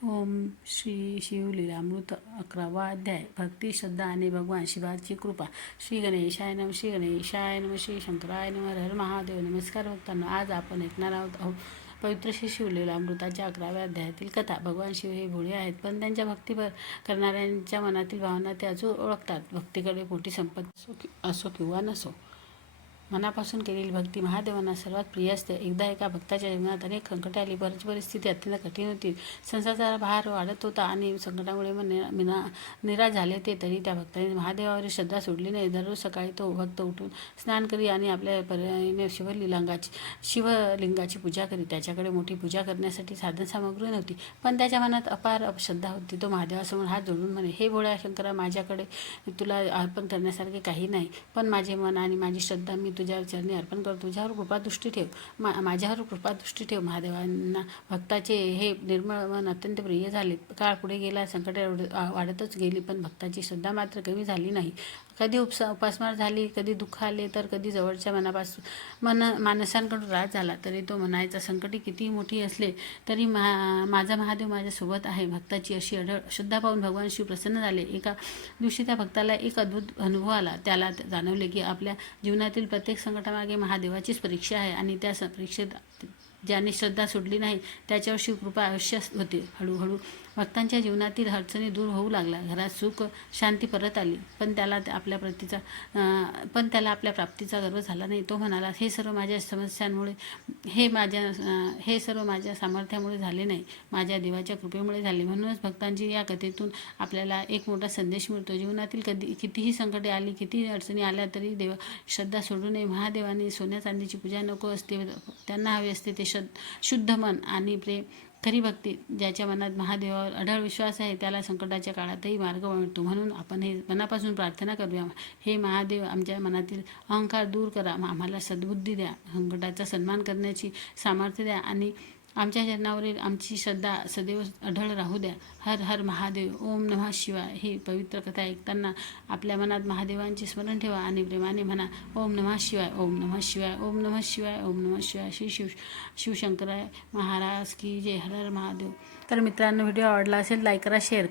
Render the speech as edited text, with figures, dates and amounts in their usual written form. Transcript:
ओम श्री शिवलीलामृत 11वा अध्याय. भक्ती, श्रद्धा आणि भगवान शिवाची कृपा. श्री गणेशाय नम. श्री गणेशाय नम. श्री शंकराय नम. हर महादेव. नमस्कार भक्तांनो, आज आपण ऐकणार आहोत पवित्र श्री शिवलीलामृताच्या 11व्या अध्यायातील कथा. भगवान शिव हे भोळे आहेत, पण त्यांच्या भक्तीपर करणाऱ्यांच्या मनातील भावना ते अचूक ओळखतात. भक्तीकडे मोठी संपत्ती असो किंवा नसो, मनापासून केलेली भक्ती महादेवांना सर्वात प्रिय असते. एकदा एका भक्ताच्या जीवनात अनेक संकटे आली. परिस्थिती अत्यंत कठीण होती. संसाराचा भार वाढत होता आणि संकटामुळे निराश झाले ते. तरी त्या भक्ताने महादेवावरील श्रद्धा सोडली नाही. दररोज सकाळी तो भक्त उठून स्नान करी आणि आपल्या परीने शिवलिंगाची पूजा करी. त्याच्याकडे मोठी पूजा करण्यासाठी साधनसामग्री नव्हती, पण त्याच्या मनात अपार श्रद्धा होती. तो महादेवासमोर हात जोडून म्हणे, हे भोळ्या शंकरा, माझ्याकडे तुला अर्पण करण्यासारखे काही नाही, पण माझे मन आणि माझी श्रद्धा मी तुझ्या चरणी अर्पण करतो. तुझ्यावर कृपादृष्टी ठेव. माझ्यावर कृपादृष्टी ठेव. महादेवांना भक्ताचे हे निर्मळ मन अत्यंत प्रिय झाले. काळ पुढे गेला, संकटे वाढतच गेली, पण भक्ताची श्रद्धा मात्र कमी झाली नाही. कधी उपासमार झाली, कधी दुःख आले, तर कधी जवळच्या माणसांकडून राज झाला. तरी तो म्हणायचा, संकटे कितीही मोठी असले तरी माझा महादेव माझ्यासोबत आहे. भक्ताची अशी अढळ श्रद्धा पाहून भगवान शिव प्रसन्न झाले. एका दिवशी त्या भक्ताला एक अद्भुत अनुभव आला. त्याला जाणवले की आपल्या जीवनातील प्रत्येक संकटामागे महादेवाचीच परीक्षा आहे आणि त्या परीक्षेत ज्याने श्रद्धा सोडली नाही त्याच्यावर शिवकृपा अवश्य होते. हळूहळू भक्तांच्या जीवनातील अडचणी दूर होऊ लागल्या. घरात सुख शांती परत आली, पण त्याला आपल्या प्राप्तीचा गर्व झाला नाही. तो म्हणाला, हे सर्व माझ्या समस्यांमुळे हे सर्व माझ्या सामर्थ्यामुळे झाले नाही, माझ्या देवाच्या कृपेमुळे झाले. म्हणूनच भक्तांची या कथेतून आपल्याला एक मोठा संदेश मिळतो. जीवनातील कितीही संकटे आली, कितीही अडचणी आल्या तरी श्रद्धा सोडू नये. महादेवाने सोन्या चांदीची पूजा नको असते, त्यांना हवे असते ते शुद्ध मन आणि प्रेम. खरी भक्ती, ज्याच्या मनात महादेवावर अढळ विश्वास आहे, त्याला संकटाच्या काळातही मार्ग मिळतो. म्हणून आपण हे मनापासून प्रार्थना करूया, हे महादेव, आमच्या मनातील अहंकार दूर करा, आम्हाला सद्बुद्धी द्या, संकटाचा सन्मान करण्याची सामर्थ्य द्या आणि आमच्या चरणावरील आमची श्रद्धा सदैव अढळ राहू द्या. हर हर महादेव. ओम नमः शिवाय. ही पवित्र कथा ऐकताना आपल्या मनात महादेवांचे स्मरण ठेवा आणि प्रेमाने म्हणा, ओम नमः शिवाय, ओम नमः शिवाय, ओम नमः शिवाय, ओम नमः शिवाय. श्री शिवशंकराय महाराज की जय. हर हर महादेव. तर मित्रांनो, व्हिडिओ आवडला असेल लाईक करा, शेअर करा.